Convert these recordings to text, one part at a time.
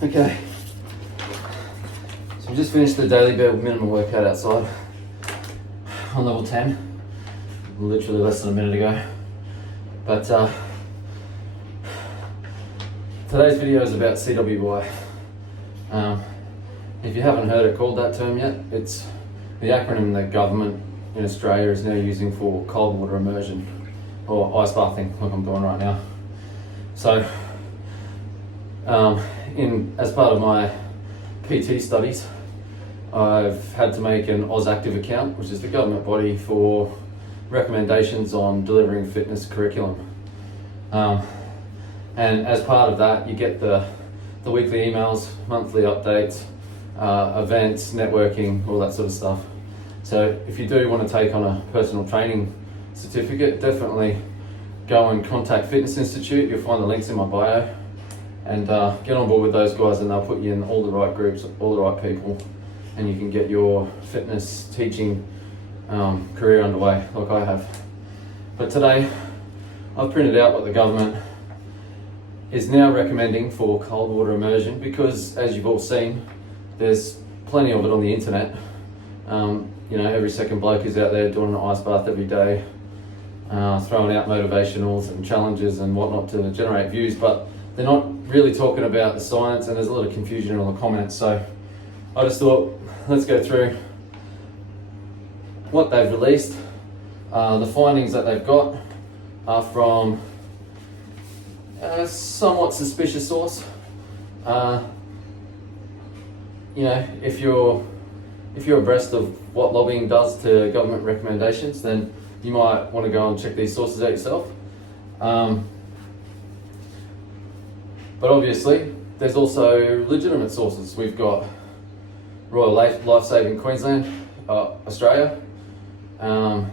Okay, so we just finished the daily bare minimum workout outside on level 10, literally less than a minute ago. But today's video is about CWI. If you haven't heard it called that term yet, it's the acronym that government in Australia is now using for cold water immersion, or ice bathing, like I'm doing right now. So, as part of my PT studies, I've had to make an AusActive account, which is the government body for recommendations on delivering fitness curriculum. And as part of that, you get the weekly emails, monthly updates, events, networking, all that sort of stuff. So if you do want to take on a personal training certificate, definitely go and contact Fitness Institute. You'll find the links in my bio. And get on board with those guys, and they'll put you in all the right groups, all the right people, and you can get your fitness teaching career underway like I have. But today, I've printed out what the government is now recommending for cold water immersion, because as you've all seen, there's plenty of it on the internet. Every second bloke is out there doing an ice bath every day, throwing out motivationals and challenges and whatnot to generate views, but they're not really talking about the science, and there's a lot of confusion in all the comments. So I just thought, let's go through what they've released. The findings that they've got are from a somewhat suspicious source. If you're abreast of what lobbying does to government recommendations, then you might want to go and check these sources out yourself. But obviously, there's also legitimate sources. We've got Royal Lifesaving Queensland, Australia, the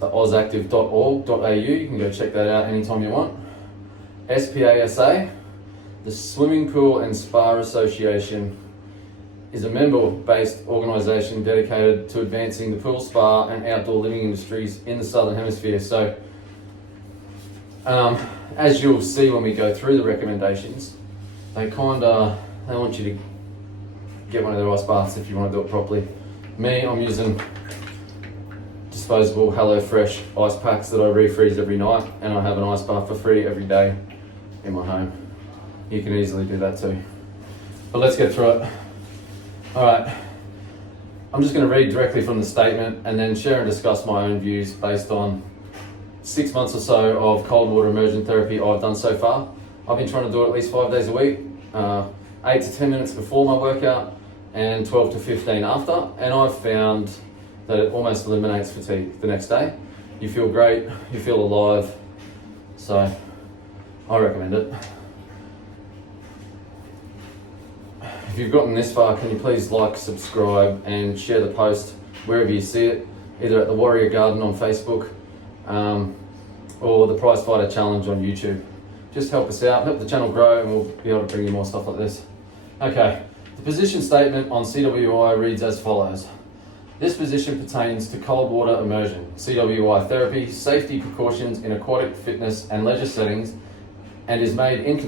ausactive.org.au, you can go check that out anytime you want. SPASA, the Swimming Pool and Spa Association, is a member-based organisation dedicated to advancing the pool, spa and outdoor living industries in the Southern Hemisphere. So, as you'll see when we go through the recommendations, they want you to get one of their ice baths if you want to do it properly. Me, I'm using disposable HelloFresh ice packs that I refreeze every night, and I have an ice bath for free every day in my home. You can easily do that too. But let's get through it. Alright, I'm just going to read directly from the statement and then share and discuss my own views based on 6 months or so of cold water immersion therapy I've done so far. I've been trying to do it at least 5 days a week, 8 to 10 minutes before my workout and 12 to 15 after, and I've found that it almost eliminates fatigue the next day. You feel great, you feel alive, so I recommend it. If you've gotten this far, can you please like, subscribe and share the post wherever you see it, either at the Warrior Garden on Facebook, or the Prize Fighter Challenge on YouTube. Just help us out, help the channel grow, and we'll be able to bring you more stuff like this. Okay, the position statement on CWI reads as follows. This position pertains to cold water immersion, CWI therapy, safety precautions in aquatic fitness and leisure settings, and is made in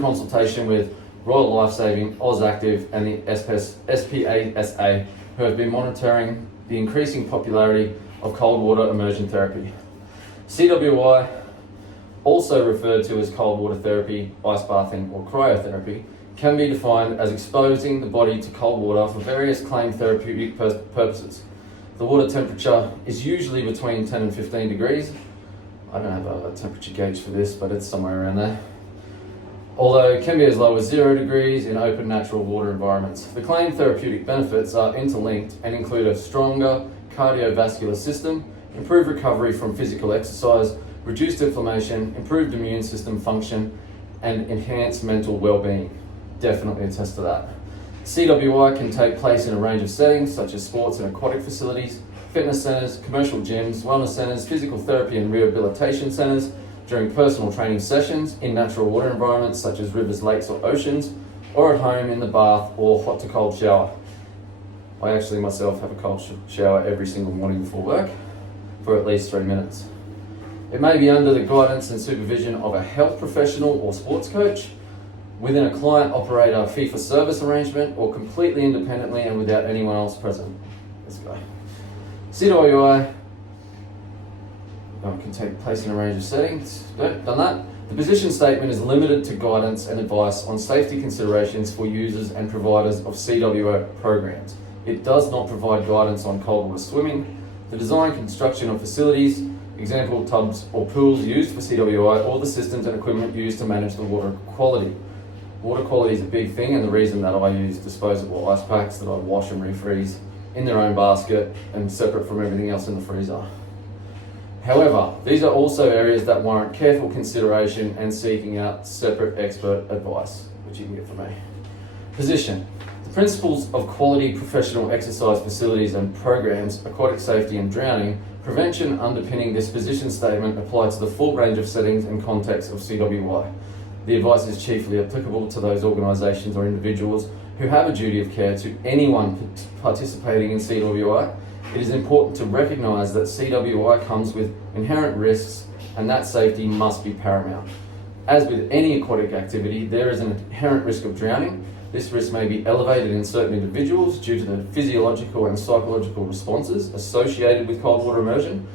consultation with Royal Lifesaving, AusActive and the SPASA, who have been monitoring the increasing popularity of cold water immersion therapy. CWI, also referred to as cold water therapy, ice bathing or cryotherapy, can be defined as exposing the body to cold water for various claimed therapeutic purposes. The water temperature is usually between 10 and 15 degrees. I don't have a temperature gauge for this, but it's somewhere around there. although it can be as low as 0 degrees in open natural water environments. The claimed therapeutic benefits are interlinked and include a stronger cardiovascular system, improved recovery from physical exercise, reduced inflammation, improved immune system function, and enhanced mental well-being. Definitely attest to that. CWI can take place in a range of settings such as sports and aquatic facilities, fitness centres, commercial gyms, wellness centres, physical therapy and rehabilitation centres, during personal training sessions, in natural water environments such as rivers, lakes or oceans, or at home in the bath or hot to cold shower. I actually myself have a cold shower every single morning before work for at least 3 minutes. It may be under the guidance and supervision of a health professional or sports coach, within a client-operator fee-for-service arrangement, or completely independently and without anyone else present. Let's go. CWI can take place in a range of settings. Done that. The position statement is limited to guidance and advice on safety considerations for users and providers of CWI programs. It does not provide guidance on cold water swimming, the design and construction of facilities, example tubs or pools used for CWI, or the systems and equipment used to manage the water quality. Water quality is a big thing, and the reason that I use disposable ice packs that I wash and refreeze in their own basket and separate from everything else in the freezer. However, these are also areas that warrant careful consideration and seeking out separate expert advice, which you can get from me. Position. The principles of quality professional exercise facilities and programs, aquatic safety and drowning prevention underpinning this position statement apply to the full range of settings and contexts of CWI. The advice is chiefly applicable to those organisations or individuals who have a duty of care to anyone participating in CWI. It is important to recognise that CWI comes with inherent risks and that safety must be paramount. As with any aquatic activity, there is an inherent risk of drowning. This risk may be elevated in certain individuals due to the physiological and psychological responses associated with cold water immersion,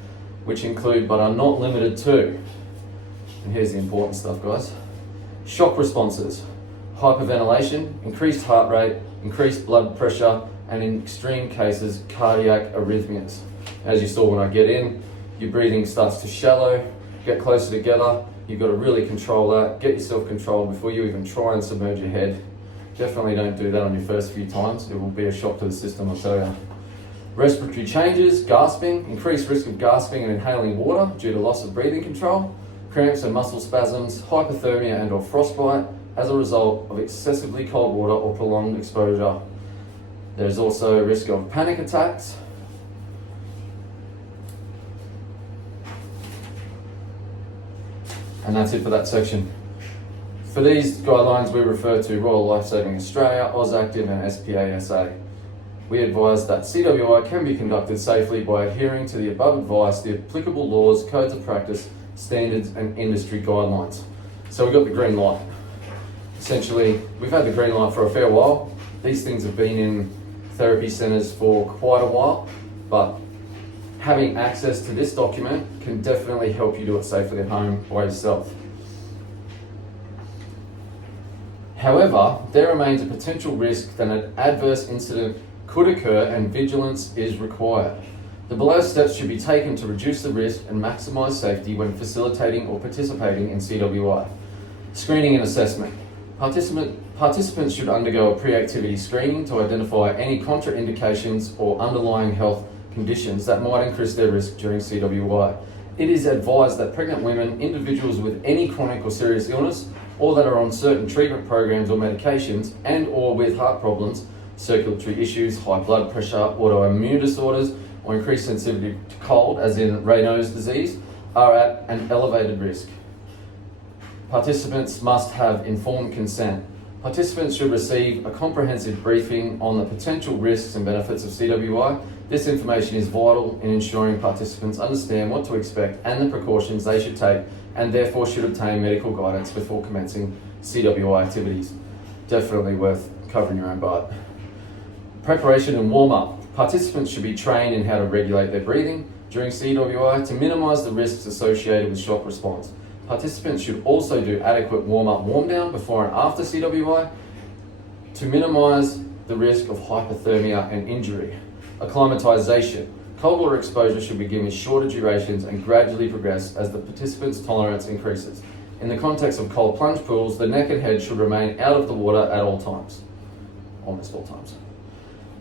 which include but are not limited to, and here's the important stuff guys, shock responses, hyperventilation, increased heart rate, increased blood pressure, and in extreme cases, cardiac arrhythmias. As you saw when I get in, your breathing starts to shallow, get closer together, you've got to really control that, get yourself controlled before you even try and submerge your head. Definitely don't do that on your first few times, it will be a shock to the system, I'll tell you. Respiratory changes, gasping, increased risk of gasping and inhaling water due to loss of breathing control, cramps and muscle spasms, hypothermia and or frostbite as a result of excessively cold water or prolonged exposure. There's also a risk of panic attacks. And that's it for that section. For these guidelines, we refer to Royal Lifesaving Australia, AusActive and SPASA. We advise that CWI can be conducted safely by adhering to the above advice, the applicable laws, codes of practice, standards and industry guidelines. So we've got the green light. Essentially, we've had the green light for a fair while. These things have been in therapy centres for quite a while, but having access to this document can definitely help you do it safely at home by yourself. However, there remains a potential risk that an adverse incident could occur and vigilance is required. The below steps should be taken to reduce the risk and maximise safety when facilitating or participating in CWI. Screening and assessment. Participants should undergo a pre-activity screening to identify any contraindications or underlying health conditions that might increase their risk during CWI. It is advised that pregnant women, individuals with any chronic or serious illness, or that are on certain treatment programs or medications, and or with heart problems, circulatory issues, high blood pressure, autoimmune disorders, or increased sensitivity to cold, as in Raynaud's disease, are at an elevated risk. Participants must have informed consent. Participants should receive a comprehensive briefing on the potential risks and benefits of CWI. This information is vital in ensuring participants understand what to expect and the precautions they should take, and therefore should obtain medical guidance before commencing CWI activities. Definitely worth covering your own butt. Preparation and warm-up. Participants should be trained in how to regulate their breathing during CWI to minimise the risks associated with shock response. Participants should also do adequate warm-up, warm-down before and after CWI to minimise the risk of hypothermia and injury. Acclimatisation. Cold water exposure should be given shorter durations and gradually progress as the participant's tolerance increases. In the context of cold plunge pools, the neck and head should remain out of the water at all times, almost all times.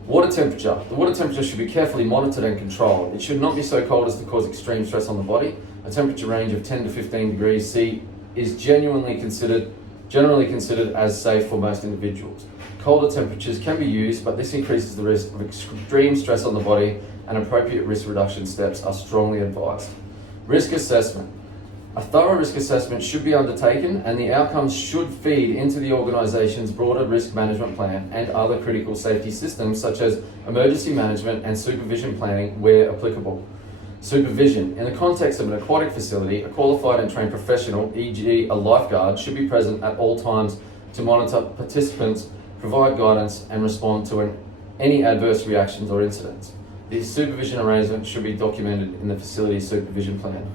Water temperature. The water temperature should be carefully monitored and controlled. It should not be so cold as to cause extreme stress on the body. A temperature range of 10 to 15 degrees C is generally considered as safe for most individuals. Colder temperatures can be used, but this increases the risk of extreme stress on the body, and appropriate risk reduction steps are strongly advised. Risk assessment. A thorough risk assessment should be undertaken, and the outcomes should feed into the organisation's broader risk management plan and other critical safety systems such as emergency management and supervision planning where applicable. Supervision. In the context of an aquatic facility, a qualified and trained professional, e.g. a lifeguard, should be present at all times to monitor participants, provide guidance and respond to any adverse reactions or incidents. The supervision arrangements should be documented in the facility supervision plan.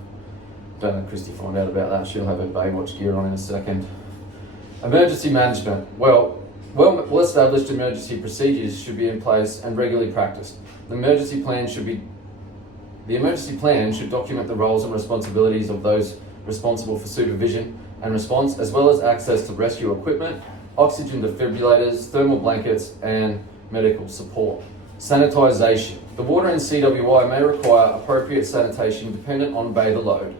Don't let Christy find out about that. She'll have her Baywatch gear on in a second. Emergency management. Well established emergency procedures should be in place and regularly practiced. The emergency plan should document the roles and responsibilities of those responsible for supervision and response, as well as access to rescue equipment, oxygen defibrillators, thermal blankets, and medical support. Sanitisation. The water in CWI may require appropriate sanitation dependent on bather load,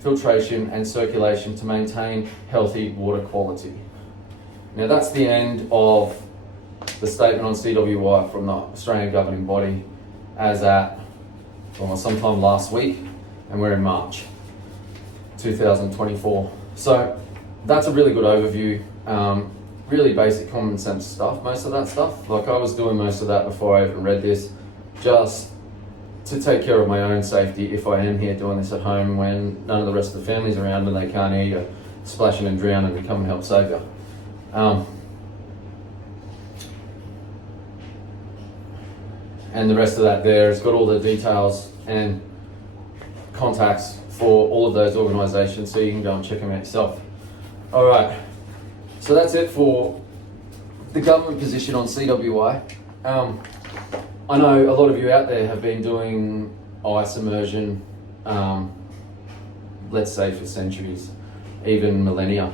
filtration and circulation to maintain healthy water quality. Now that's the end of the statement on CWI from the Australian governing body as at sometime last week, and we're in March 2024. So that's a really good overview, really basic common sense stuff, most of that stuff. Like I was doing most of that before I even read this, just to take care of my own safety if I am here doing this at home when none of the rest of the family's around and they can't hear you splashing and drowning and come and help save you. And the rest of that there has got all the details and contacts for all of those organisations, so you can go and check them out yourself. All right, so that's it for the government position on CWI. I know a lot of you out there have been doing ice immersion, let's say for centuries, even millennia.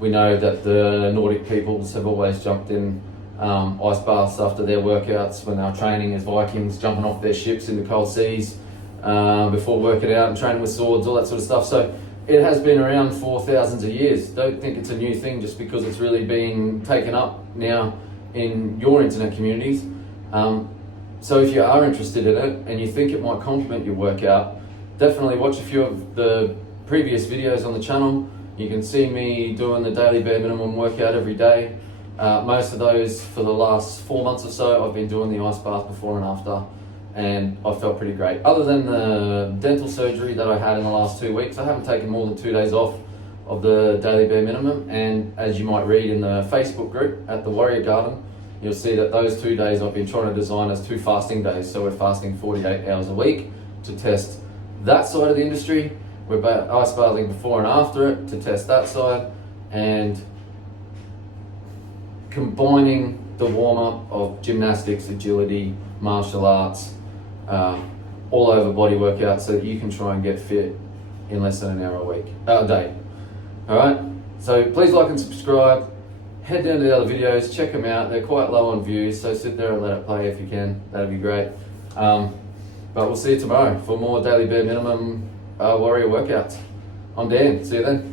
We know that the Nordic peoples have always jumped in ice baths after their workouts when they were training as Vikings, jumping off their ships in the cold seas before working out and training with swords, all that sort of stuff. So it has been around for thousands of years. Don't think it's a new thing just because it's really been taken up now in your internet communities. So if you are interested in it and you think it might complement your workout, definitely watch a few of the previous videos on the channel. You can see me doing the daily bare minimum workout every day. Most of those for the last 4 months or so, I've been doing the ice bath before and after, and I felt pretty great. Other than the dental surgery that I had in the last 2 weeks, I haven't taken more than 2 days off of the daily bare minimum. And as you might read in the Facebook group at the Warrior Garden, you'll see that those 2 days I've been trying to design as 2 fasting days. So we're fasting 48 hours a week to test that side of the industry. We're ice bathing before and after it to test that side, and combining the warm-up of gymnastics, agility, martial arts, all over body workouts so that you can try and get fit in less than an hour a day. All right, so please like and subscribe. Head down to the other videos, check them out. They're quite low on views, so sit there and let it play if you can. That'd be great. But we'll see you tomorrow for more daily bare minimum warrior workouts. I'm Dan. See you then.